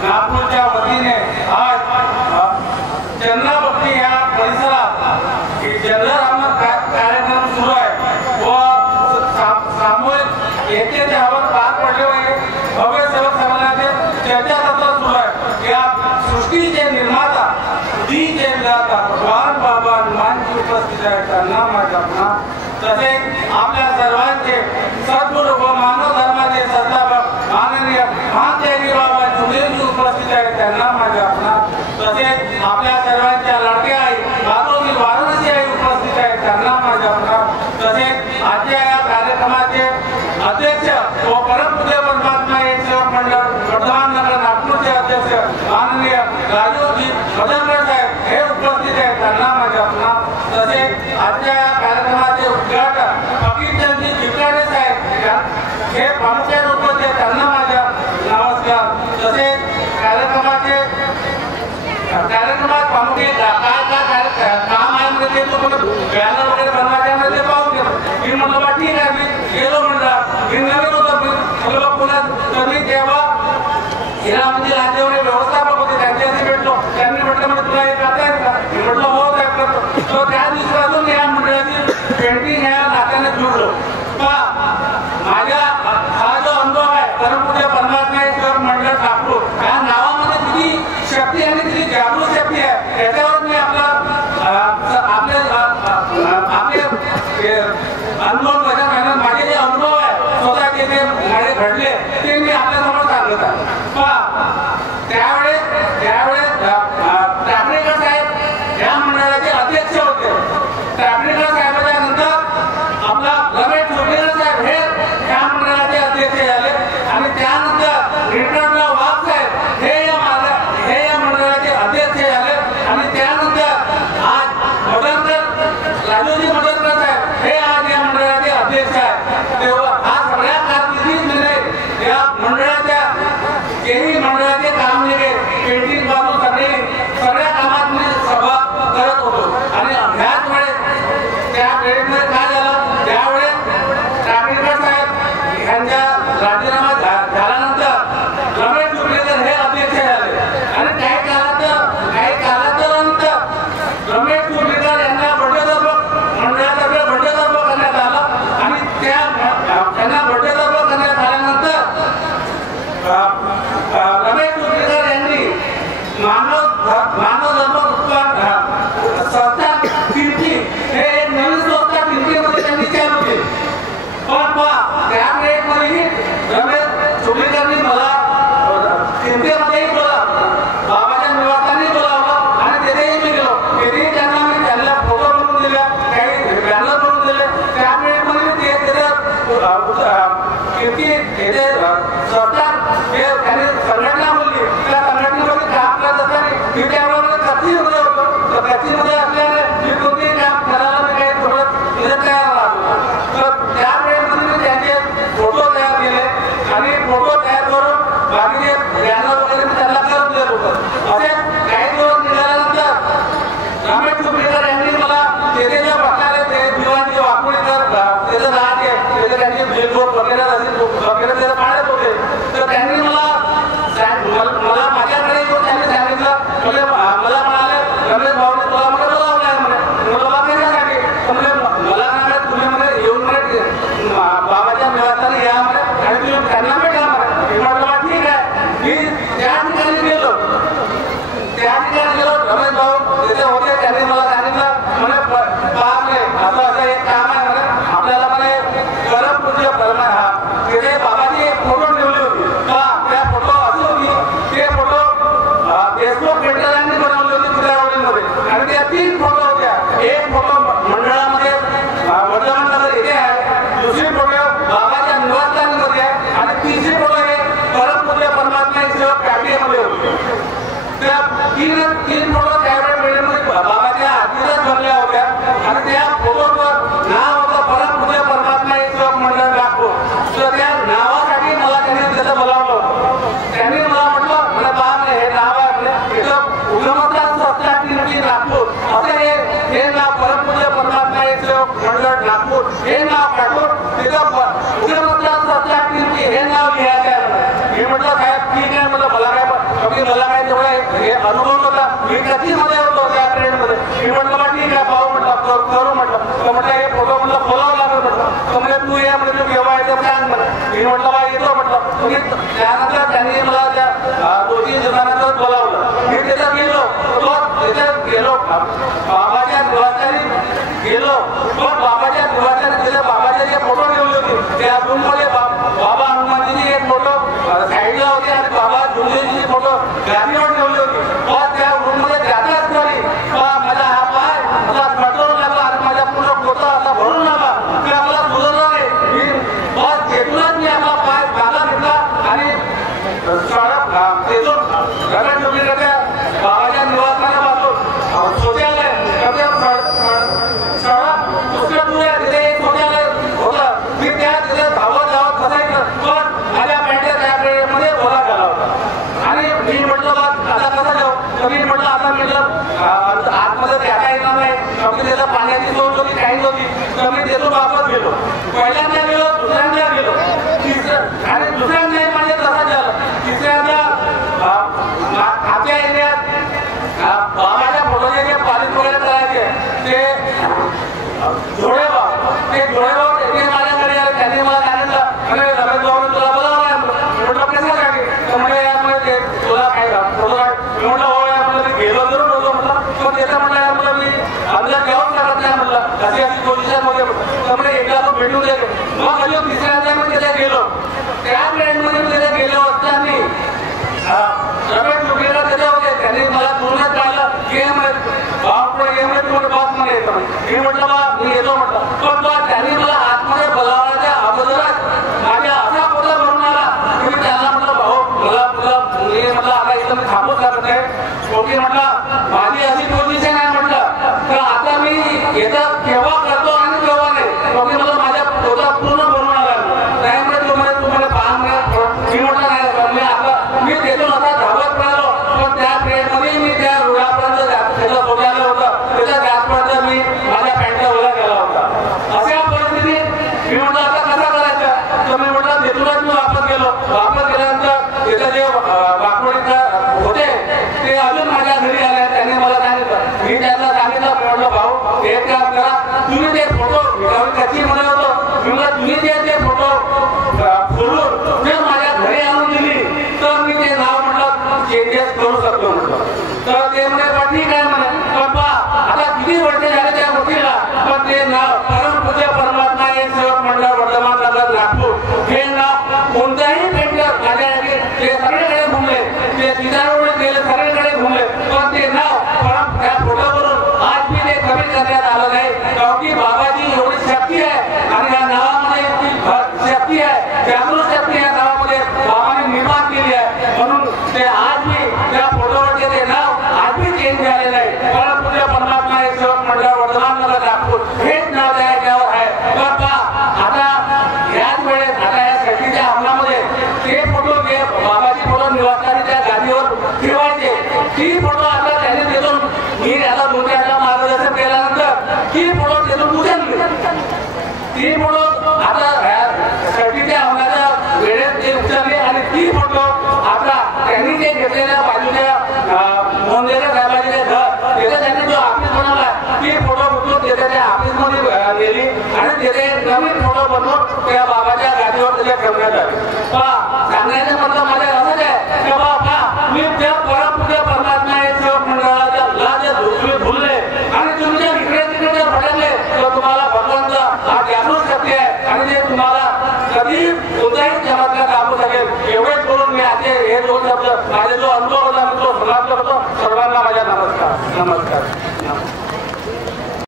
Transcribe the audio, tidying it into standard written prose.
नागपूरच्या वतीने आज चंद्रभक्ती या परिसरात जनरामन कार्यक्रम सुरू आहे व सामूहिक एकतेवर पार पडले भव्य सेवक समाजाचे चर्चासत्र सुरू आहे। या सृष्टीचे निर्माता बुद्धीचे विधाता भगवान बाबा हनुमानजी उपस्थित आहेत, त्यांना माझा तसेच आपल्या सर्वांचे सद्गुरू व मानव धर्माचे संस्थापक माननीय महात्यागी बाबा जुंदेजी उपस्थित आहेत, त्यांना माझ्या तसेच आपल्या सर्वांच्या लाडक्या आई मातोश्री वाराणसी आई उपस्थित आहेत, त्यांना माझ्या तसेच आजच्या या कार्यक्रमाचे अध्यक्ष व परमपूज्य परमात्मा एक सेवक मंडळ वर्धमान नगर नागपूरचे अध्यक्ष माननीय राजूजी मदनकर साहेब हे उपस्थित आहेत, त्यांना माझ्या तसेच आजच्या या कार्यक्रमाचे उद्घाटन फकीरचंदजी जिल्हाडे साहेब हे प्रामुख्याने उपस्थित आहेत, त्यांना माझ्या नमस्कार। तसेच कार्यक्रमात प्रामुख्याने काय काम आहे म्हणजे तो बॅनर वगैरे बनवायच्या ते पाहून गेलो मी म्हणलं बा ठीक आहे, मी गेलो म्हणलं मी नवीन होतो मी पुन्हा तर मी तेव्हा हिरामंदी राज्यावर व्यवस्थापक होते त्यांच्याशी भेटलो, त्यांनी म्हटलं म्हणजे तुला हे करता येईल का? मी म्हटलं हो साहेब करतो। तो त्या दिवसापासून या मंडळाची पेंटिंग या नात्याने जोडलो। माझ्या हा जो अनुभव आहे परमपूज्य परमात्मा एक सेवक मंडळ नागपूर या नावामध्ये किती शक्ती आणि किती जागृत शक्ती आहे याच्यावर मी आपले अनुभव माझे जे अनुभव आहे स्वतःचे जे माझे घडले ते मी आपल्यासमोर सांगत आहे। त्यावेळेस टाकणेकर साहेब या मंडळाचे अध्यक्ष होते। टाकणेकर साहेबांच्या नंतर आपला रमेश जोगेकर साहेब हे या मंडळाचे अध्यक्ष झाले आणि त्यानंतर रिटर्नराव वाघ साहेब हे या मंडळाचे अध्यक्ष झाले आणि त्यानंतर आज राजूजी मदनकर साहेब हे आज या मंडळाचे अध्यक्ष आहेत। तेव्हा हा सगळ्या कारकिर्दीत या मंडळाच्या जेही मंडळाचे काम निघे पेंटिंग पासून सगळ्या कामात मी सभा करत होतो आणि ह्याच वेळेस त्या वेळेमध्ये काय झालं त्यावेळेस टाकणेकर साहेब यांच्या राजीनामा झाल्यानंतर रमेश जोगेकर हे अध्यक्ष झाले आणि काही कालांतरानंतर रमेश जोगेकर यांना बड्डेदर्पक मंडळातर्फे बड्डेदर्पक करण्यात आलं आणि त्यांना बड्डेदर्पक करण्यात आल्यानंतर रमेश जोगेकर यांनी मानव धर्म संस्था पिंपरी हे एक नवीन संस्था पिंपरीमध्ये त्यांनी चालू केली। पण त्यावेळेसमध्येही रमेश जोगेकरांनी मला पिंपरीमध्येही बोलावलं, बाबाच्या निवासाने बोलावलं आणि तिथेही मी गेलो। तिथेही त्यांना फोटो बनवून दिले, काही बॅनर बनवून दिले। त्यावेळेसमध्ये ते संस्था हे त्यांनी संघटना बोलली, त्या संघटनेमध्ये काम करत असताना मी त्यावेळेला कधी होतो कच्चीमध्ये होतो त्या ट्रेनमध्ये. मी म्हटलं बा ठीक आहे पाहू म्हटलं करू म्हटलं. तर म्हटलं हे फोटो म्हटलं बोलावं लागेल म्हटलं. तर म्हणजे तू ये म्हणजे तू केव्हा येतो सांग मला. मी म्हटलं बा येतो म्हटलं. त्यानंतर त्यांनी मला त्या 2-3 दिवसानंतर बोलावलं. मी तिथं गेलो. तिथं गेलो बाबाच्या निवासाने गेलो. पण बाबाच्या निवासाने तिथे बाबाचे जे फोटो ठेवले होते त्या रूममध्ये बाबा हनुमानजीचे एक फोटो साईडला होते आणि बाबा झुंजेजीचे फोटो गादीवर ठेवले होते. पण त्या रूममध्ये जाताच नाही माझा हा पाय असा कटवून लागला आणि माझ्या पूर्ण पोटा असा भरून लागला की आम्हाला सुधारला नाही. मी बस घेतलाच मी आपला पाय मागा घेतला आणि तेथून गगन डोंगरीच्या बाबाच्या निवासाला पासून शौचालय दुसऱ्या दुसऱ्या तिथे एक शौचालय होतं. मी त्या तिथे धावत धावत बसायचं. पण माझ्या पॅन्टच्या त्या ट्रेनमध्ये ओला गेला होता आणि मी म्हटलं बा आता कसं जाऊ. तर मी म्हटलं आता म्हटलं आतमध्ये जाता येणार नाही. कमी त्याला पाण्याची सोय होती काही होती. तर मी तिथून वापस गेलो. पहिल्यांदा गेलो, दुसऱ्यांदा गेलो, आणि दुसऱ्यांदा म्हणजे तसं झालं. तिसऱ्यांदा आमच्या एरियात बाबाच्या फोटोचे जे पालिश वगैरे करायचे ते जोडेभाव ते माझ्याकडे आले. त्यांनी मला सांगितलं म्हणजे रमेश भाऊने तुला बोलावं म्हटलं कशासाठी. तर म्हणजे यामुळे तुला काय फोटो म्हटलं हो यार म्हटलं मी गेलो जरूर होतो म्हटलं. पण त्याचं म्हटलं यार म्हटलं मी अंदर जाऊन शकत नाही म्हटलं अशी अशी पोझिशन मध्ये. तर म्हणजे एकदा तो भेटून दे. मग अजून तिसऱ्यांदा मी तिथे गेलो. त्या ट्रेनमध्ये मी तिथे गेलो असताना रमेश डोंगरीला तिथे होते. त्यांनी मला पूर्णच काढलं गेम आहे बापडे गेम आहे तुम्हाला बस मध्ये येतो. मी म्हटलं बा मी येतो म्हटलं. पण बा त्यांनी मला आतमध्ये बोलावण्याच्या अगोदरच माझ्या असा पोता भरून आला की मी त्यांना म्हटलं भाऊ मला मी म्हटलं आता इथं मी थांबूच लागत आहे. शेवटी म्हटलं माझी अशी पोझिशन आहे म्हटलं तर आता मी येतं केव्हा करतो आणि केव्हा नाही. शेवटी मला माझ्या पोता पूर्ण भरून आला. त्यामुळे तुम्हाला पाहा मी म्हटलं नाही मी आता मी तिथून आता धावत राहिलो. पण त्या ट्रेनमध्ये मी त्या रुळापर्यंत त्याचं शौचालय होतं त्याच्या त्याचपर्यंत मी माझ्या पॅन्टला ओला गेला होता. अशा परिस्थितीत मी म्हटलं आता कसं करायचं. तर मी म्हटलं तिथूनच मी वापस गेलो. वापस गेल्यानंतर तिथं जे वाकवडीचे होते ते अजून माझ्या घरी आले. त्यांनी मला सांगितलं. मी त्यांना सांगितलं म्हटलं भाऊ एक काम करा तुम्ही ते फोटो कशी म्हणत होतो मी म्हटलं तुम्ही ते फोटो खोलून जर माझ्या घरी आणून दिली तर मी ते नाव म्हटलं चेंजेस करू शकतो म्हटलं. तर ते म्हणे ठीक आहे म्हणे. पण पहा आता किती वर्ष झाले त्या गोष्टीला पण ते नाव परमपूज्य परमात्मा एक सेवक मंडळ वर्धमान नगर नागपूर हे नाव कोणत्याही पेंटर माझ्या ते सगळीकडे घुमले. ते तिजारोडे गेले सगळीकडे घुमले. पण ते नाव परम त्या फोटोवरून आज मी ते कमी करण्यात आलं नाही. कारण बाबाची एवढी शक्ती आहे आणि या नावामध्ये इतकी शक्ती आहे जागृत शक्ती या नावामध्ये बाबाने निर्माण केली आहे. म्हणून ते आज मी त्या फोटोवरचे ते नाव आज मी चेंज झालेलं आहे. परमपूज्य परमात्मा एक सेवक मंडळ वर्धमान नगर नागपूर हेच नाव त्यावर आहे. पण आता याच वेळेस आता या शक्तीच्या अंमलामध्ये ते फोटो जे बाबाची फोटो निवासस्थानी त्या गादीवर ठेवायचे ती फोटो आता त्याने तिथून मी याला 2-4 मार्गदर्शन केल्यानंतर ती फोटो तिथून उचलली. ती फोटो आता शक्तीच्या अंमलाच्या वेळेत ते उचलली आणि ती फोटो आता त्यांनी जे घेतलेल्या बाजूच्या मोंदेरे साहेबांचे घर तिथे त्यांनी जो ऑफिस बनवला ती फोटो उचलून त्याच्या ऑफिसमध्ये गेली आणि तिथे नवीन फोटो बनवून त्या बाबाच्या गादीवर त्याच्या ठेवण्यात आले.